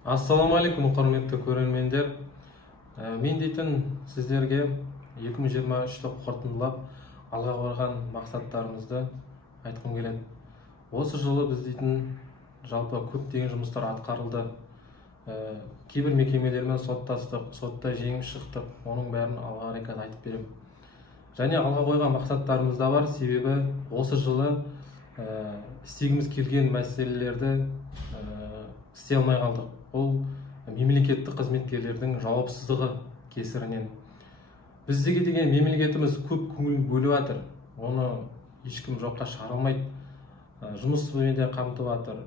Ассалаумағалейкум, құрметті көрермендер. Мен дейтін сіздерге 2023-ті қорытындылап, алға қойған мақсаттарымызды айтқым келеді. Осы жылы біз дейтін жалпы көптеген жұмыстар атқарылды. Кейбір мекемелермен соттастық, сотта жеңіп шықтық. Оның бәрін алға қарай айтып беремін. Және алға қойған мақсаттарымыз да бар, себебі осы жылы істегіміз келген мәселелерді істей алмай қалдық. Ол мемлекеттік қызметкерлердің жауапсыздығы кесірінен. Біздегі деген мемлекетіміз көп көңіл бөліп жатыр. Оны ешкім жоққа шығарылмайды. Жұмыспен де қамтып жатыр.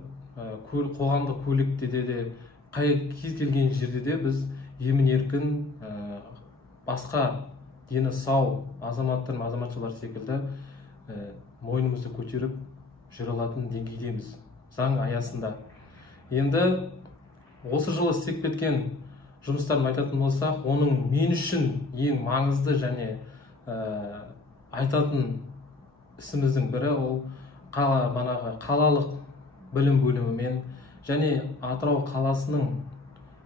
Қоғамдық көлікте де кез келген жерде де біз емін-еркін басқа дені сау азаматтар, азаматшалар секілді мойнымызды көтеріп жүре алатын деңгейдеміз заң аясында. Енді осы жылы істеп кеткен жұмыстарын айтатын болсақ, оның мен үшін ең маңызды және айтатын ісіміздің бірі ол қалалық білім бөлімімен және Атырау қаласының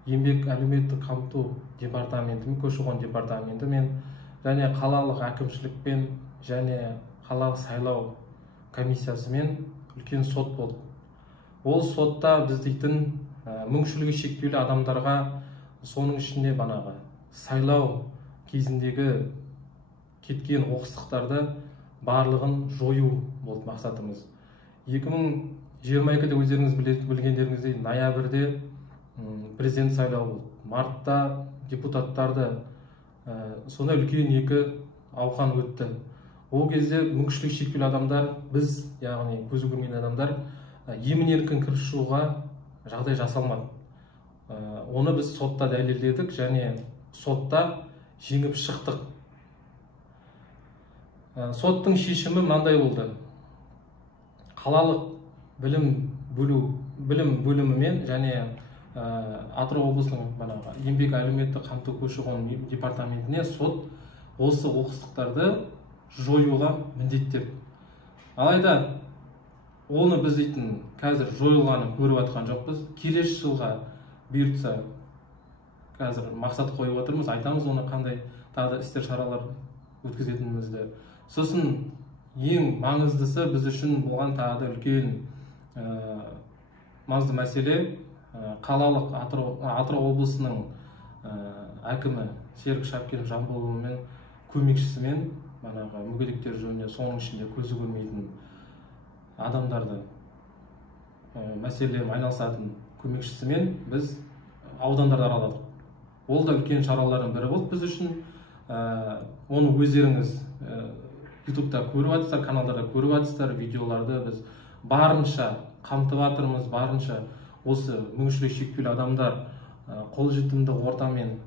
еңбек әлеуметтік қамту департаментімен, көші-қон департаментімен және қалалық әкімшілікпен және қалалық сайлау комиссиясымен үлкен сот болды. Ол сотта біз дейтін мүмкіншілігі шектеулі адамдарға, соның ішінде сайлау кезіндегі кеткен оқыстықтарды барлығын жою болды мақсатымыз. 2022-де өздеріңіз білгендеріңіздей ноябрьде президент сайлауы болды. Мартта депутаттарды сонда үлкен екі ауқан өтті. Ол кезде мүмкіншілігі шектеулі адамдар, біз, яғни көзі көрмеген адамдар, емін-еркін кіріп шығуға жағдай жасалмады. Оны біз сотта дәлелдедік және сотта жеңіп шықтық. Соттың шешімі мынандай болды. Қалалық білім бөлімімен және Атырау облысының еңбек әлеуметтік қамту көші-қон департаментіне сот осы оқыстықтарды жоюға міндеттеді. Алайда оны біз дейтін қазір жойылғанын көріп жатқан жоқпыз. Келесі жылға бұйыртса қазір мақсат қойып отырмыз, айтамыз оны қандай тағы істер шаралар өткізетінімізді. Сосын ең маңыздысы біз үшін болған тағы да үлкен маңызды мәселе қалалық Атырау облысының әкімі Серік Шапкенов Жамбылұлымен көмекшісімен мүгедектер жөнінде, соның ішінде көзі көрмейтін адамдарды мәселелермен айналысатын көмекшісімен біз аудандарды араладық. Ол да үлкен шаралардың бірі болды біз үшін. Оны өздеріңіз ютубта көріп жатсыздар, каналдарда көріп жатсыздар, видеоларды біз барынша қамтып жатырмыз, барынша осы мүмкіншілігі шектеулі адамдар қолжетімді ортамен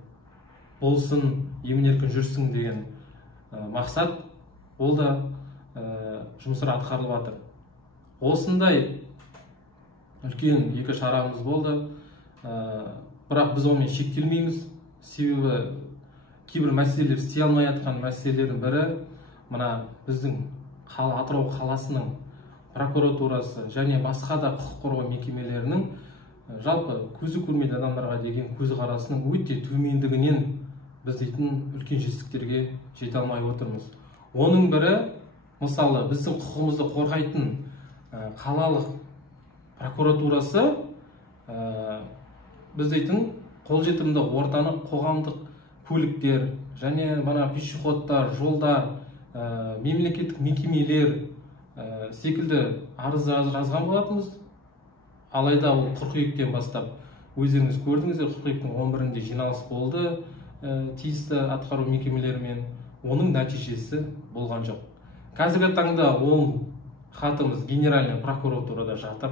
болсын, емін-еркін жүрсін деген мақсат. Ол да жұмыстар атқарылып жатыр. Осындай үлкен екі шарамыз болды. Бірақ біз онымен шектелмейміз. Себебі кейбір мәселелер істей алмай жатқан мәселелердің бірі мына біздің Атырау қаласының прокуратурасы және басқа да құқық қорғау мекемелерінің жалпы көзі көрмейтін адамдарға деген көзқарасының өте төмендігінен біз дейтін үлкен жетістіктерге жете алмай отырмыз. Оның бірі, мысалы, біздің құқығымызды қорғайтын қалалық прокуратурасы біз дейтін қолжетімді ортаны қоғамдық көліктер және пешеходтар, жолдар, мемлекеттік мекемелер секілді арыз жазған болатынбыз. Алайда ол қыркүйектен бастап өздеріңіз көрдіңіздер, қыркүйектің 11-інде жиналыс болды тиісті атқару мекемелерімен. Оның нәтижесі болған жоқ. Қазіргі таңда ол хатымыз Генеральный прокуратурада жатыр.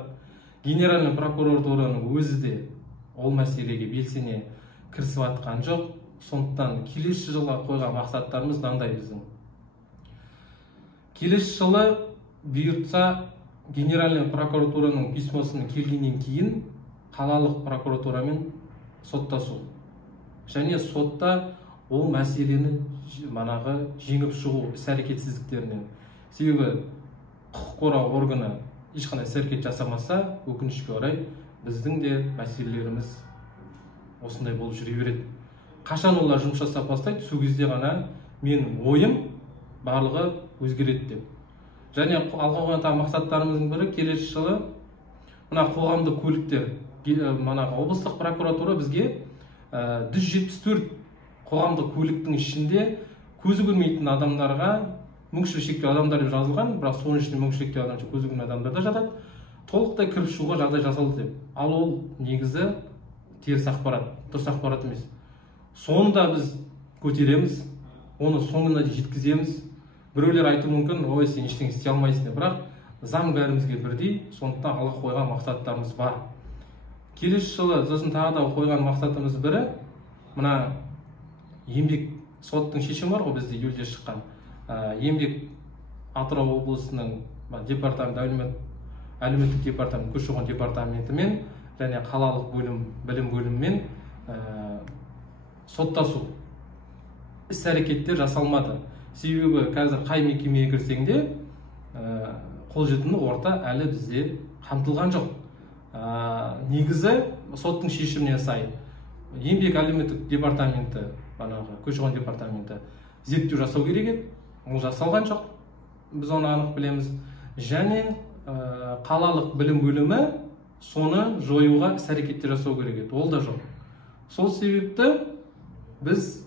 Генеральный прокуратураның өзі де ол мәселеге белсене кірісіп жатқан жоқ. Сондықтан келесі жылға қойған мақсаттарымыз мынандай біздің. Келесі жылы бұйыртса Генеральный прокуратураның письмосын келгеннен кейін қалалық прокуратурамен соттасу. Және сотта ол мәселені жеңіп шығу іс-әрекетсіздіктерінен. Себебі құқық қорғау органы ешқандай іс-әрекет жасамаса, өкінішке орай біздің де мәселелеріміз осындай болып жүре береді. Қашан олар жұмыс жасап бастайды, сол кезде ғана менің ойым барлығы өзгереді деп. Және алға қойған тағы мақсаттарымыздың бірі келесі жылы мына қоғамдық көліктер, облыстық прокуратура бізге 174 қоғамдық көліктің ішінде көзі көрмейтін адамдарға мүмкіншілігі шектеулі адамдар деп жазылған, бірақ соның ішінде мүмкіншілігі шектеулі адамдар, көзі көрмейтін адамдар да жатады. Толықтай кіріп шығуға жағдай жасалды деп. Ал ол негізі теріс ақпарат, дұрыс ақпарат емес. Соны да біз көтереміз, оны соңына дейін жеткіземіз. Біреулер айтуы мүмкін, ой, сен ештеңе істей алмайсың деп, бірақ заң бәрімізге бірдей, сондықтан алға қойған мақсаттарымыз бар. Келесі жылы сосын тағы да қойған мақсатымыз бірі, мына еңбек соттың шешімі бар ғой, бізде июльде шыққан. Еңбек Атырау облысының әлеуметтік департамент, көші-қон департаментімен және қалалық білім бөлімімен соттасу іс-әрекеттер жасалмады. Себебі қазір қай мекемеге кірсең де қолжетімді орта әлі бізде қамтылған жоқ. Негізі соттың шешіміне сай еңбек әлеуметтік департаменті, көші-қон департаменті зерттеу жасау керек еді, ол жасалған жоқ, біз оны анық білеміз. Және қалалық білім бөлімі соны жоюға іс-әрекеттер жасау керек еді, ол да жоқ. Сол себепті біз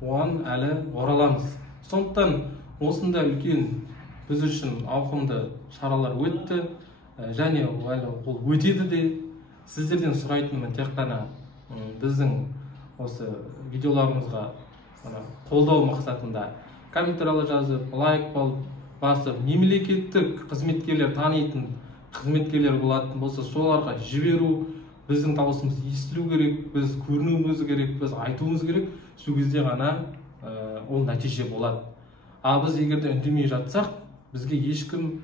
оған әлі ораламыз. Сондықтан осында үлкен біз үшін ауқымды шаралар өтті, және ол өтеді де. Сіздерден сұрайтыным тек қана біздің осы видеоларымызға қолдау мақсатында комментариялар жазып, лайк басып, мемлекеттік қызметкерлер, танитын қызметкерлер болатын болса, соларға жіберу, біздің дауысымыз естілу керек, біз көрінуіміз керек, біз айтуымыз керек, сол кезде ғана ол нәтиже болады. А біз егерде үндемей жатсақ, бізге ешкім,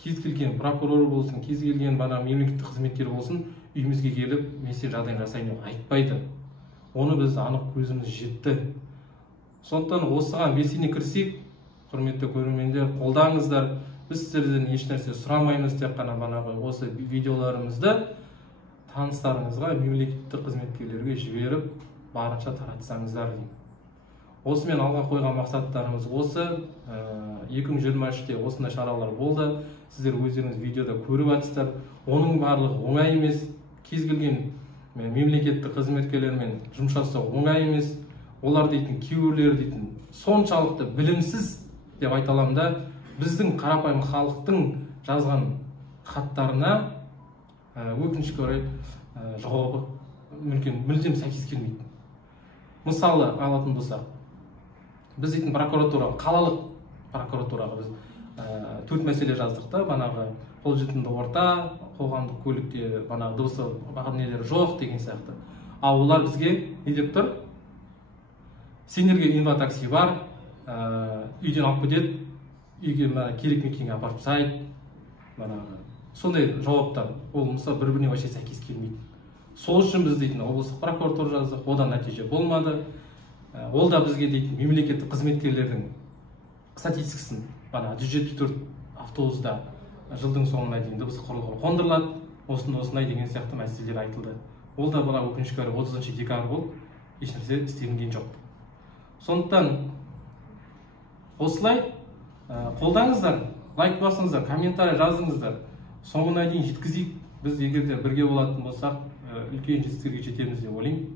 кез келген прокурор болсын, кез келген мемлекеттік қызметкер болсын, үйімізге келіп, мен сен жағдайын жасайын деп айтпайды. Оны біз анық көзіміз жетті. Сондықтан осыған белсене кірсек, құрметті көрермендер, қолдаңыздар. Біз сіздерден ешнәрсе сұрамаймыз, тек қана осы видеоларымызды таныстарыңызға, мемлекеттік қызметкерлерге жіберіп, барынша таратсаңыздар деймін. Осымен алға қойған мақсаттарымыз осы. 2023-те осындай шаралар болды. Сіздер өздеріңіз видеода көріп жатсыздар. Оның барлығы оңай емес. Кез келген мемлекеттік қызметкерлермен жұмыс жасау оңай емес. Олар дейтін, кейбіреулер дейтін, соншалықты білімсіз деп айта аламын да, біздің қарапайым халықтың жазған хаттарына өкінішке орай жауабы мүлдем сәйкес келмейді. Мысалы алатын болсақ, біз дейтін прокуратура, қалалық прокуратураға біз 4 мәселе жаздық та, қолжетімді орта, қоғамдық көлікте дыбысы нелері жоқ деген сияқты. А олар бізге не деп тұр? Сендерге инватакси бар, үйден алып кетеді, үйге керек мекенге апарып тастайды. Сондай жауаптар, ол мысалы бір-біріне вообще сәйкес келмейді. Сол үшін біз дейтін облыстық прокуратура жаздық, одан нәтиже болмады. Ол да бізге дейтін мемлекеттік қызметкерлердің статистикасын 174 автобуста жылдың соңына дейін дыбыс құрылғылары қондырылады, осындай деген сияқты мәселелер айтылды. Ол да өкінішке орай 30 декабрь болып, ешнәрсе істелінген жоқ. Сондықтан осылай қолдаңыздар, лайк басыңыздар, комментарий жазыңыздар. Соңына дейін жеткізейік. Біз егерде бірге болатын болсақ, үлкен жетістіктерге жетеміз деп ойлаймын.